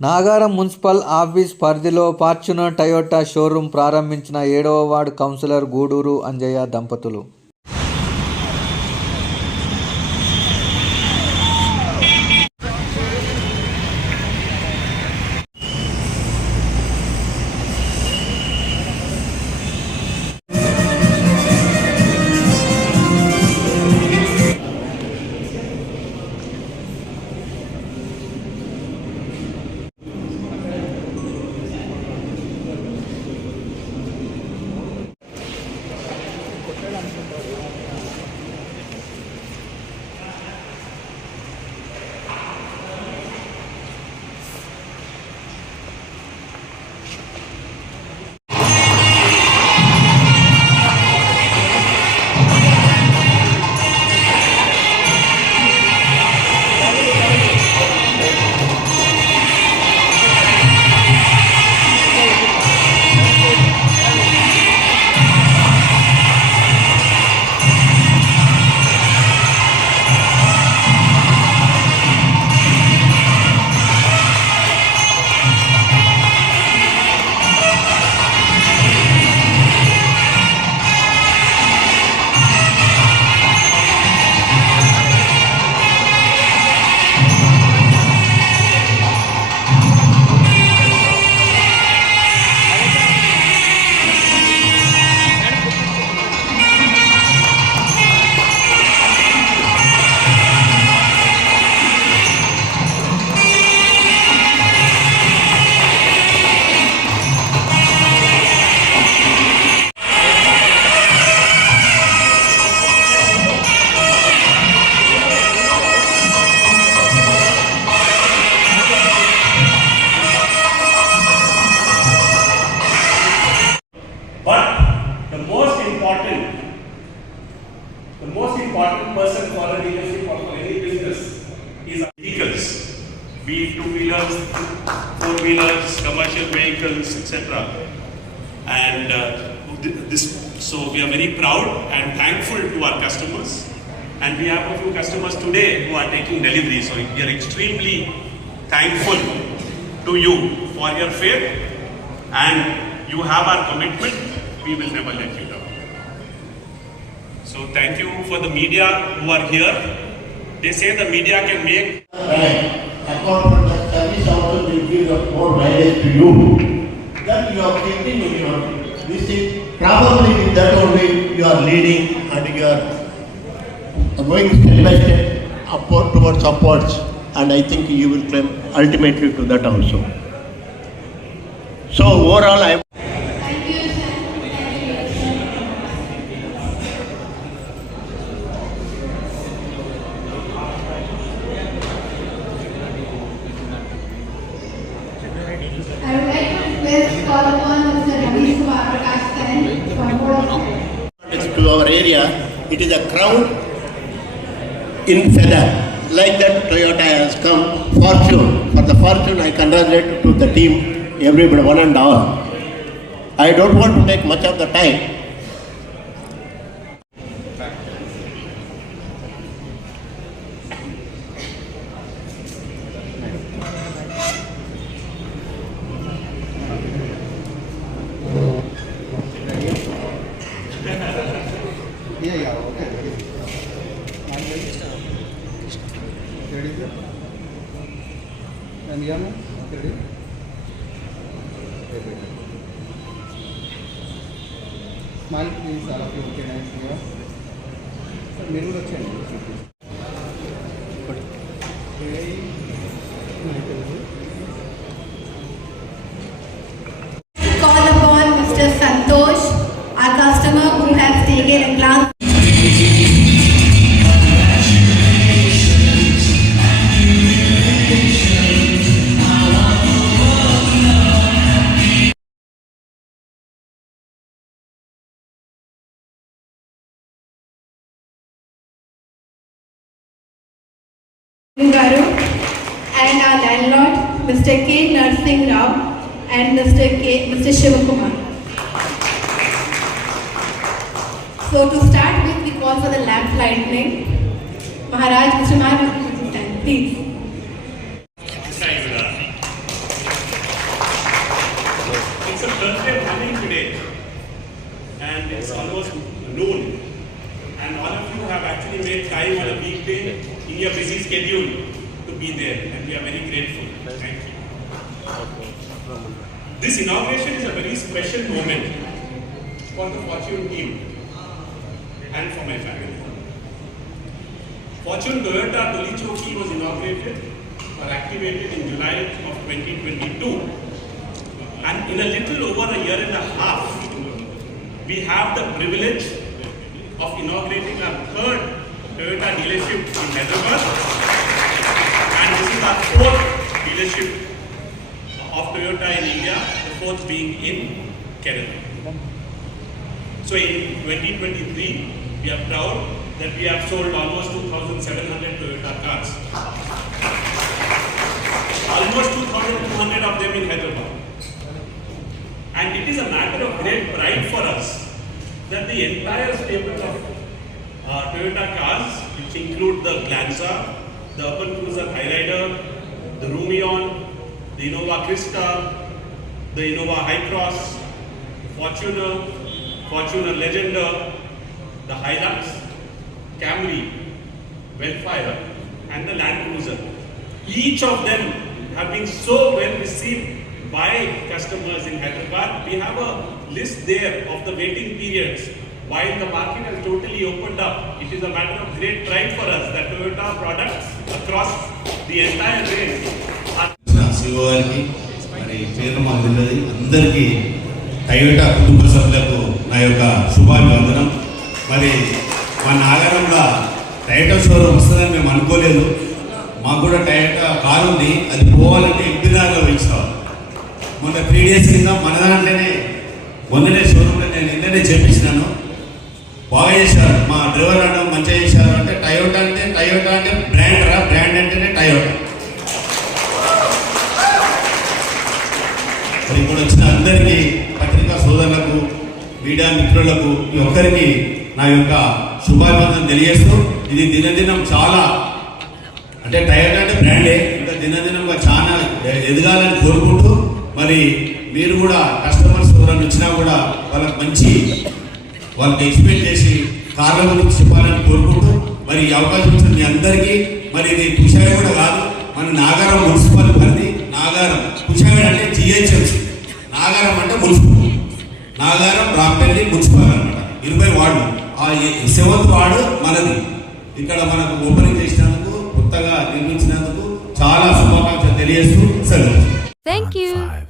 Nagaram municipal office పరిధిలో Fortuner Toyota showroom ప్రారంభించిన ఏడవ వార్డు కౌన్సిలర్ గూడూరు అంజయ్య దంపతులు. Be it two-wheelers, four-wheelers, commercial vehicles, etc. And uh, this, so we are very proud and thankful to our customers. And we have a few customers today who are taking delivery. So we are extremely thankful to you for your faith and you have our commitment. We will never let you down. So thank you for the media who are here. They say the media can make more mileage to you. Then you are thinking in your, this is probably with that only you are leading and you are going step by step upward towards upwards and I think you will climb ultimately to that also. So overall I Thank it is a crown in feather. Like that Toyota has come, Fortune. For the Fortune, I congratulate to the team, everybody, one and all. I don't want to take much of the time. Yeah, yeah, And yeah, ma'am? Ready? Ready. Smile, please, all of you, okay, nice, yeah. Sir, మీరు కూడా వచ్చేయండి Call upon Mr. Santosh, our customer who has taken a glance Garu and our landlord, Mr. K. Narsingh Rao and Mr. K. Mr. Shivakumar. So to start with, we call for the lamp lightning. Maharaj, Mr. Maharaj, please. Thank you, Radha. take time on a weekday in your busy schedule to be there, and we are very grateful. Thank you. This inauguration is a very special moment for the Fortune team and for my family. Fortune Toyota Tolichoki was inaugurated or activated in July of 2022. And in a little over a year and a half, we have the privilege of inaugurating our third Toyota dealership in Hyderabad. And this is our fourth dealership of Toyota in India, the fourth being in Kerala. So in 2023, we are proud that we have sold almost 2,700 Toyota cars. Almost 2,200 of them in Hyderabad. And it is a matter of great pride for us that the entire stable of uh, Toyota cars, which include the Glanza, the Urban Cruiser Hyrider, the Rumion, the Innova Krista, the Innova High Cross, Fortuner, Fortuner Legender, the Hilux, Camry, Wellfire, and the Land Cruiser. Each of them have been so well received by customers in Hyderabad. We have a list there of the waiting periods. While the market has totally opened up, it is a matter of great pride for us that Toyota products across the entire range are గారికి మరి పేరు మాకు తెలియదు. అందరికీ Toyota కుటుంబ సభ్యులకు నా యొక్క శుభాభివందనం. మరి మా నాగరంలో టయోటా షోరూమ్ వస్తుందని మేము అనుకోలేదు. మాకు కూడా టయోటా కారు ఉంది. అది పోవాలంటే ఇంటి దారిలో వేయించుకోవాలి. మొన్న త్రీ డేస్ కింద మన దాంట్లోనే మొన్ననే షోరూమ్లో నేను నిన్ననే చేపించినాను. బాగా చేశారు. మా డ్రైవర్ అనడం మంచిగా చేశారు అంటే టయోటా అంటే టయోటా అంటే బ్రాండ్ రా బ్రాండ్ అంటేనే టయోటా మరి ఇప్పుడు వచ్చిన అందరికీ పత్రికా సోదరులకు మీడియా మిత్రులకు ఈ ఒక్కరికి నా యొక్క శుభాభివందనం తెలియజేస్తూ ఇది దినదినం చాలా అంటే టయోటా అంటే బ్రాండే ఇంకా దినదినంగా చాలా ఎదగాలని కోరుకుంటూ మరి మీరు కూడా కస్టమర్స్ ఎవరైనా వచ్చినా కూడా వాళ్ళకి మంచి వాళ్ళకి ఎక్స్ప్లెయిన్ చేసి కార్ల గురించి చెప్పాలని కోరుకుంటూ మరి ఈ అవకాశం ఇచ్చిన మీ అందరికీ మరి ఇది పుషాయి కూడా కాదు మన నాగారం మున్సిపల్ పరిధి నాగారం. పుషాయి అంటే జిహెచ్ఎంసీ. నాగారం అంటే మున్సిపల్. నాగారం రాంపల్లి మున్సిపల్ అన్నమాట. ఇరవై వార్డు ఆ సెవెంత్ వార్డు మనది. ఇక్కడ మనకు ఓపెనింగ్ చేసినందుకు కొత్తగా నిర్మించినందుకు చాలా శుభాకాంక్షలు తెలియజేస్తూ సెలవు. You. five,